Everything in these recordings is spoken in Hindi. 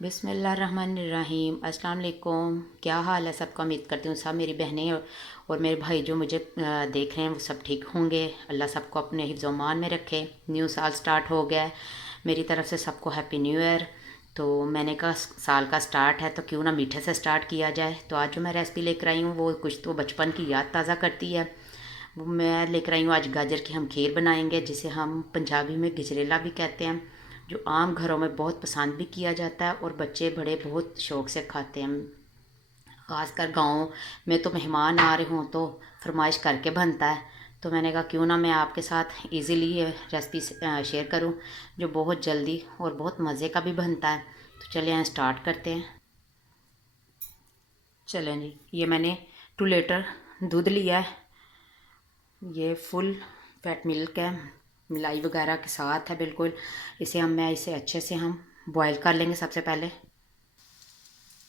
बिस्मिल्लाहिर्रहमानिर्रहीम। अस्सलाम वालेकुम। क्या हाल है सबका? उम्मीद करती हूँ सब मेरी बहनें और मेरे भाई जो मुझे देख रहे हैं वो सब ठीक होंगे। अल्लाह सबको अपने हिफ्ज़ मान में रखे। न्यू साल स्टार्ट हो गया है, मेरी तरफ से सबको हैप्पी न्यू ईयर। तो मैंने कहा साल का स्टार्ट है तो क्यों ना मीठे से स्टार्ट किया जाए। तो आज जो मैं रेसिपी लेकर आई हूँ वो कुछ तो बचपन की याद ताज़ा करती है। वो मैं लेकर आई हूँ आज गाजर की हम खीर बनाएंगे, जिसे हम पंजाबी में गजरेला भी कहते हैं, जो आम घरों में बहुत पसंद भी किया जाता है और बच्चे बड़े बहुत शौक़ से खाते हैं। ख़ासकर गाँव में तो मेहमान आ रहे हों तो फरमाइश करके बनता है। तो मैंने कहा क्यों ना मैं आपके साथ इजीली ये रेसिपी शेयर करूं, जो बहुत जल्दी और बहुत मज़े का भी बनता है। तो चलिए यहाँ स्टार्ट करते हैं। चलें जी, ये मैंने 2 लीटर दूध लिया है। ये फुल फैट मिल्क है, मलाई वगैरह के साथ है बिल्कुल। इसे अच्छे से हम बॉईल कर लेंगे सबसे पहले।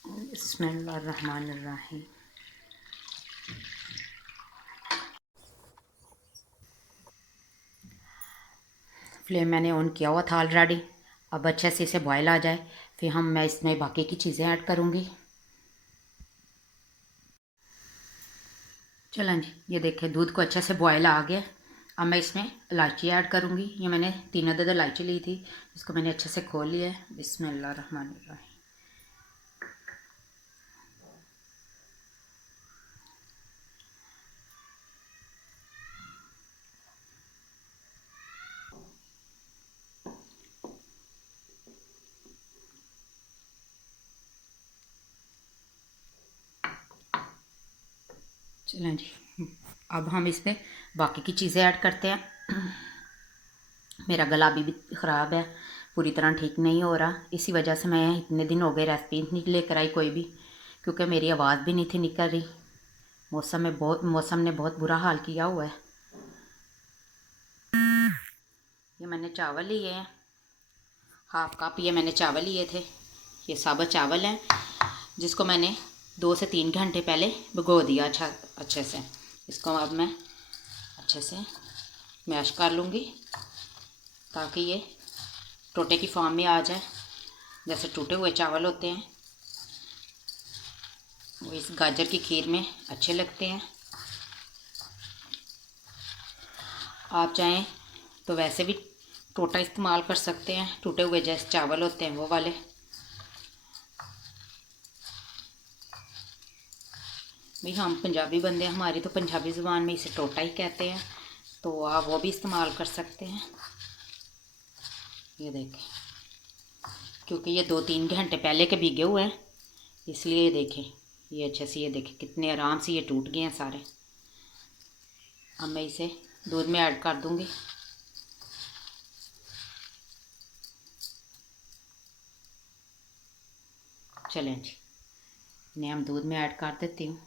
बिस्मिल्लाहिर्रहमानिर्रहीम। फ्लेम मैंने ऑन किया हुआ था ऑलरेडी। अब अच्छे से इसे बॉईल आ जाए फिर मैं इसमें बाकी की चीज़ें ऐड करूँगी। चलें जी, ये देखें दूध को अच्छे से बॉयल आ गया। अब मैं इसमें इलायची ऐड करूँगी। ये मैंने 3 अदद इलायची ली थी, इसको मैंने अच्छे से खोल लिया है। बिस्मिल्लाहिर्रहमानिर्रहीम। चलें जी, अब हम इसमें बाकी की चीज़ें ऐड करते हैं। मेरा गला अभी भी ख़राब है, पूरी तरह ठीक नहीं हो रहा। इसी वजह से मैं इतने दिन हो गए रेसिपी नहीं लेकर आई कोई भी, क्योंकि मेरी आवाज़ भी नहीं थी निकल रही। मौसम ने बहुत बुरा हाल किया हुआ है। ये मैंने चावल लिए हैं, 1/2 कप ये मैंने चावल लिए थे। ये साबुत चावल हैं, जिसको मैंने 2 से 3 घंटे पहले भिगो दिया अच्छे से। इसको अब मैं अच्छे से मैश कर लूँगी ताकि ये टोटे की फॉर्म में आ जाए। जैसे टूटे हुए चावल होते हैं वो इस गाजर की खीर में अच्छे लगते हैं। आप चाहें तो वैसे भी टोटा इस्तेमाल कर सकते हैं, टूटे हुए जैसे चावल होते हैं वो वाले। भाई हम पंजाबी बंदे हैं, हमारी तो पंजाबी ज़ुबान में इसे टोटा ही कहते हैं, तो आप वो भी इस्तेमाल कर सकते हैं। ये देखें, क्योंकि ये 2-3 घंटे पहले के भीगे हुए हैं, इसलिए ये देखें ये अच्छे से, ये देखें कितने आराम से ये टूट गए हैं सारे। अब मैं इसे दूध में ऐड कर दूंगी। चलें जी, इन्हें हम दूध में ऐड कर देती हूँ।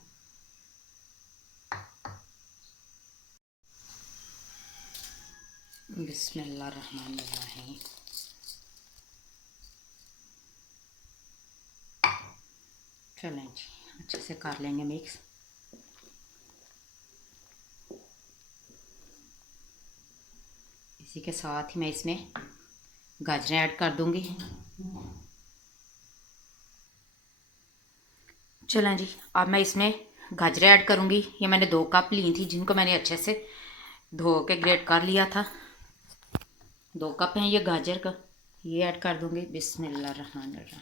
बिस्मिल्लाहिर्रहमानिर्रहीम। चलें जी, अच्छे से कर लेंगे मिक्स। इसी के साथ ही मैं इसमें गाजरें ऐड कर दूंगी। चलें जी, अब मैं इसमें गाजरें ऐड करूंगी। ये मैंने 2 कप ली थी, जिनको मैंने अच्छे से धो के ग्रेट कर लिया था। 2 कप हैं ये गाजर का, ये ऐड कर दूंगी। बिस्मिल्लाहिर्रहमानिर्रहीम।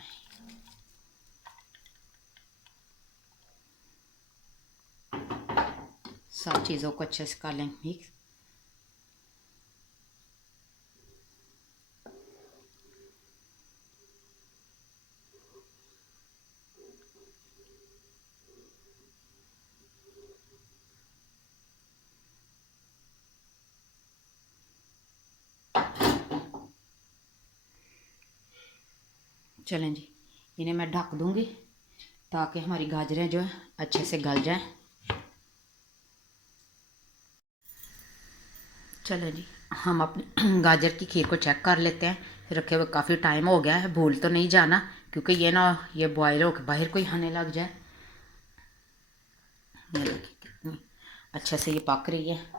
सब चीज़ों को अच्छे से कर लेंगे मिक्स। चलें जी, इन्हें मैं ढक दूंगी ताकि हमारी गाजरें जो है अच्छे से गल जाएं। चलो जी, हम अपनी गाजर की खीर को चेक कर लेते हैं। रखे हुए काफ़ी टाइम हो गया है, भूल तो नहीं जाना, क्योंकि ये ना ये बॉयल होकर बाहर कोई आने लग जाए। ये देखिए कितनी अच्छे से ये पक रही है।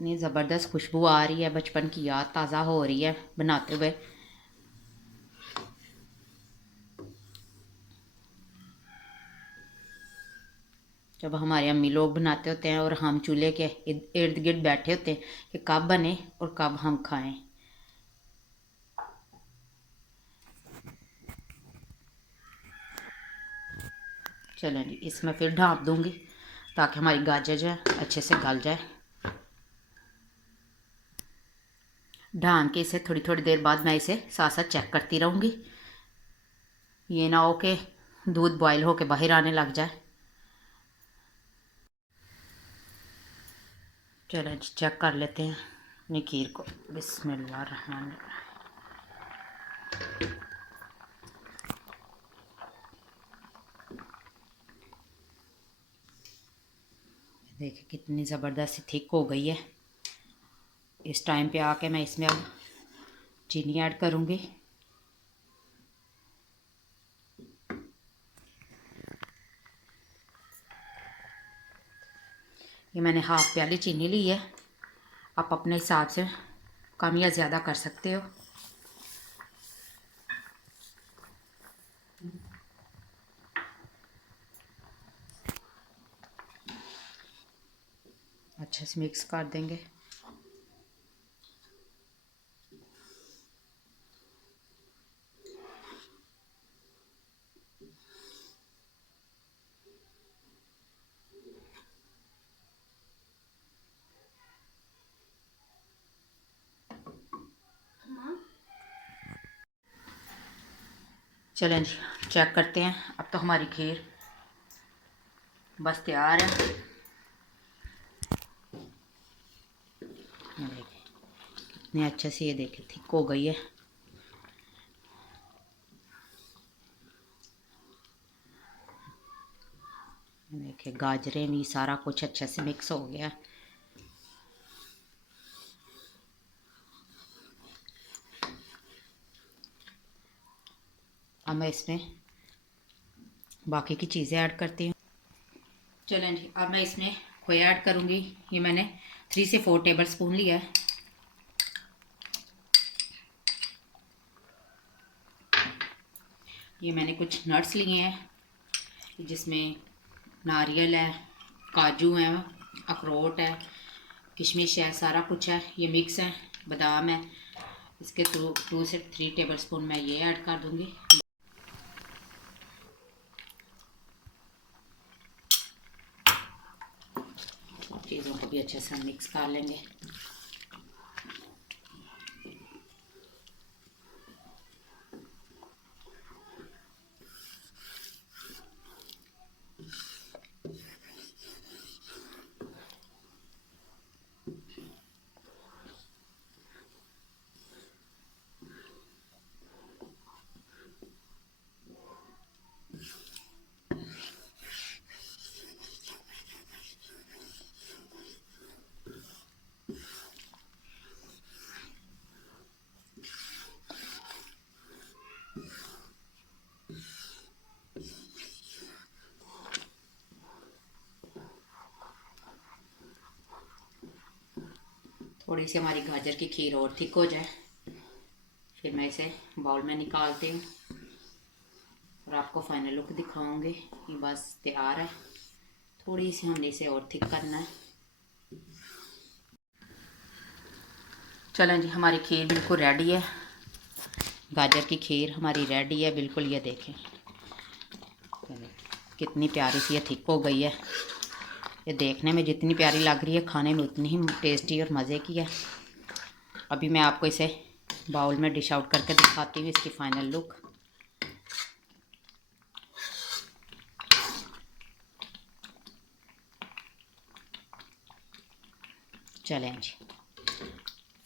इतनी ज़बरदस्त खुशबू आ रही है, बचपन की याद ताज़ा हो रही है बनाते हुए। जब हमारे अम्मी लोग बनाते होते हैं और हम चूल्हे के इर्द गिर्द बैठे होते हैं कि कब बने और कब हम खाएं। चलें जी, इसमें फिर ढाँप दूंगी ताकि हमारी गाजर जो है अच्छे से गल जाए। ढाँप के इसे थोड़ी थोड़ी देर बाद मैं इसे साथ साथ चेक करती रहूँगी। ये ना हो कि दूध बॉयल होके बाहर आने लग जाए। चलो जी, चेक कर लेते हैं अपनी खीर को। बिस्मिल्लाहिर्रहमानिर्रहीम। देखिए कितनी ज़बरदस्त थिक हो गई है। इस टाइम पे आके मैं इसमें अब चीनी ऐड करूँगी। ये मैंने हाफ़ प्याली चीनी ली है। आप अपने हिसाब से कम या ज़्यादा कर सकते हो। अच्छे से मिक्स कर देंगे। चलें जी, चेक करते हैं। अब तो हमारी खीर बस तैयार है। देखिए कितने अच्छे से, ये देखिए थिक हो गई है। देखिए गाजरें भी, सारा कुछ अच्छे से मिक्स हो गया। अब मैं इसमें बाकी की चीज़ें ऐड करती हूँ। चलें जी, अब मैं इसमें खोया ऐड करूँगी। ये मैंने 3 से 4 टेबल स्पून लिया है। ये मैंने कुछ नट्स लिए हैं जिसमें नारियल है, काजू है, अखरोट है, किशमिश है, सारा कुछ है। ये मिक्स है, बादाम है। इसके 2 से 3 टेबल स्पून मैं ये ऐड कर दूँगी। चीज़ों को भी अच्छे से मिक्स कर लेंगे। थोड़ी सी हमारी गाजर की खीर और थिक हो जाए, फिर मैं इसे बाउल में निकालती हूँ और आपको फाइनल लुक दिखाऊंगी। ये बस तैयार है। थोड़ी सी हमने इसे और थिक करना है। चलें जी, हमारी खीर बिल्कुल रेडी है। गाजर की खीर हमारी रेडी है बिल्कुल। ये देखें कितनी प्यारी सी ये थिक हो गई है। ये देखने में जितनी प्यारी लग रही है, खाने में उतनी ही टेस्टी और मज़े की है। अभी मैं आपको इसे बाउल में डिश आउट करके दिखाती हूँ इसकी फ़ाइनल लुक। चलें जी,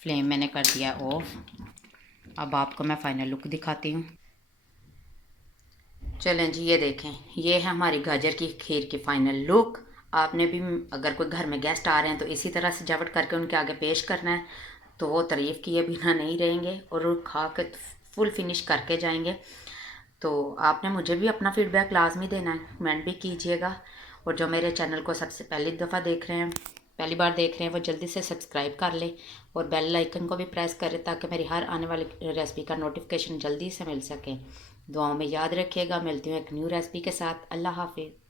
फ्लेम मैंने कर दिया ऑफ। अब आपको मैं फ़ाइनल लुक दिखाती हूँ। चलें जी, ये देखें, ये है हमारी गाजर की खीर की फ़ाइनल लुक। आपने भी अगर कोई घर में गेस्ट आ रहे हैं तो इसी तरह सजावट करके उनके आगे पेश करना है, तो वो तारीफ़ किए बिना नहीं रहेंगे और खा के फुल फिनिश करके जाएंगे। तो आपने मुझे भी अपना फ़ीडबैक लाजमी देना है, कमेंट भी कीजिएगा। और जो मेरे चैनल को सबसे पहली दफ़ा देख रहे हैं पहली बार देख रहे हैं वो जल्दी से सब्सक्राइब कर लें और बेल आइकन को भी प्रेस करें ताकि मेरी हर आने वाली रेसिपी का नोटिफिकेशन जल्दी से मिल सके। दुआओं में याद रखिएगा। मिलती हूँ एक न्यू रेसिपी के साथ। अल्लाह हाफिज़।